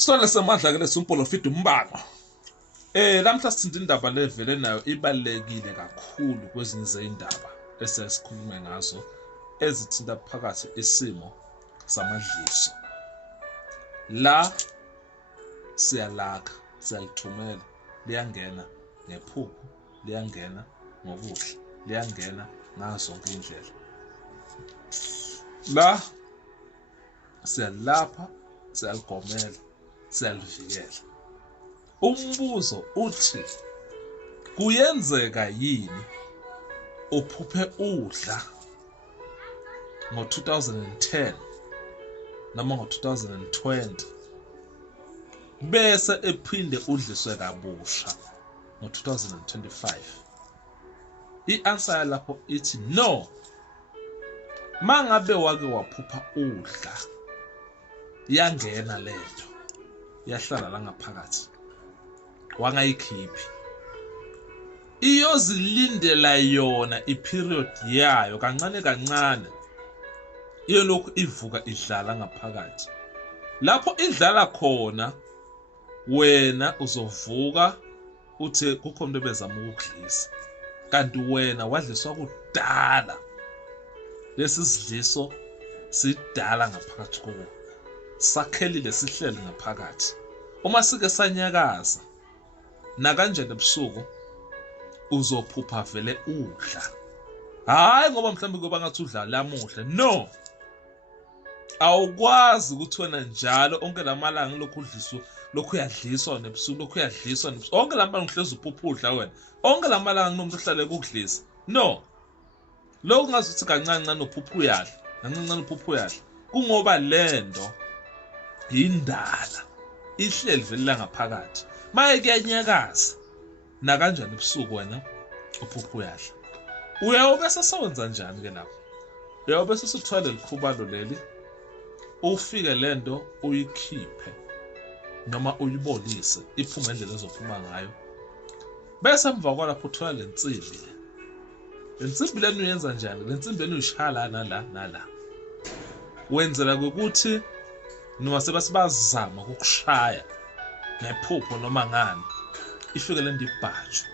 Sona semandla ke lesumpolifidi umbango. Lamhla sithinta indaba levele nayo ibalekile kakhulu kwezinye zeindaba esesikhulume ngazo ezithinta phakathi isimo samadliso. La siyalakha, siyalithumela, liyangena ngephupho, liyangena ngokuhle, liyangena ngazo zonke indlela. La siyalapha, siyaligomela, siyalivikela. Umbuzo uthi kuyenzeka yini uphuphe udla ngo-2010 noma ngo-2020 bese ephinde udliswe kabusha ngo-2025? I-answer yalapho ithi no. Mangabe wake waphupha udla, yangena lento, yahlala la ngaphakathi, wangayikhiphi, iyozilindela yona iperiod yayo kancane kancane, iyolokhu ivuka idlala ngaphakathi. Lapho idlala khona, wena uzovuka uthi kukhona into bezama ukudlisa, kanti wena wadliswa kudala. Lesi sidliso sidala ngaphakathi kuwo, sakhelile sihleli ngaphakathi. Uma sike sanyakaza na kanjani ebusuku uzophupha vele udla, hayi ngoba mhlawumbe kuba ngathi udla lamuhle. No, awukwazi ukuthi wena njalo onke lamalanga lokhu udliswa, lokhu uyadliswa nebusuku, lokhu uyadliswa nebusuku, onke lamalanga uhlezi uphupha udla wena, onke lamalanga kunomuntu ohlale ukudlisa. No, lokhu ngazi ukuthi kancane uphupha uyadla, kancane uphupha uyadla, kungoba lento indala ihleli vele la ngaphakathi. Maye kuyanyakaza na kanjani ebusuku wena uphupha uyadla. Uyayobe sesewenza njani ke lapho? Uyayobe sesithwala likhubalo leli, ufike lento uyikhiphe noma uyibolise iphume ngendlela ezophuma ngayo, bese emva kwalapho uthola le nsimbi. Le nsimbi lena uyenza njani? Le nsimbi lena uyishaya la nala. Wenzela ukuthi noma sebasibazama ukukushaya ngephupho noma ngani, ifike le nto ibhajwe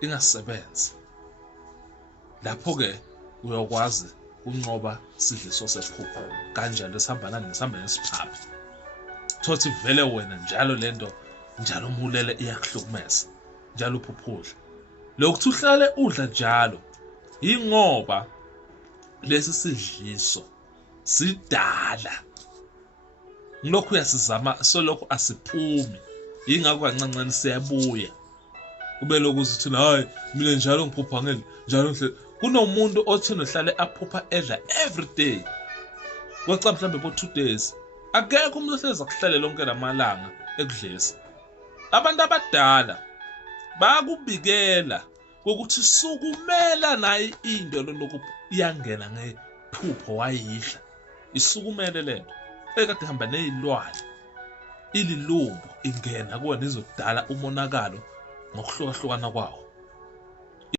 ingasebenzi. Lapho-ke uyokwazi unqoba sidliso sephupho kanjalo esihambana nesiphapi. Thothi vele wena njalo lento njalo umulele iyakuhlukumeza, njalo uphupha udla. Lokhu uhlale udla njalo ingoba lesi sidliso sidala. Ngilokhu uyasizama solokhu asiphumi, ingakho kancancane siyabuya. Kube lokuthi uthi hayi mina njalo ngiphupha ngeli njalo nhle. Kunomuntu othi nohlale aphupha edla every day, kweca mhlambe bo 2 days. Akekho umuntu ohlezi akuhlale lonke lamalanga ekudlisa. Abantu abadala bayakubikela ukuthi sukumela naye into lokhu iyangena ngephupho wayidla. Isukumele lento ekade ihamba nezilwane, ililumbu ingena kuwena izodala umonakalo ngokuhlukahlukana kwawo.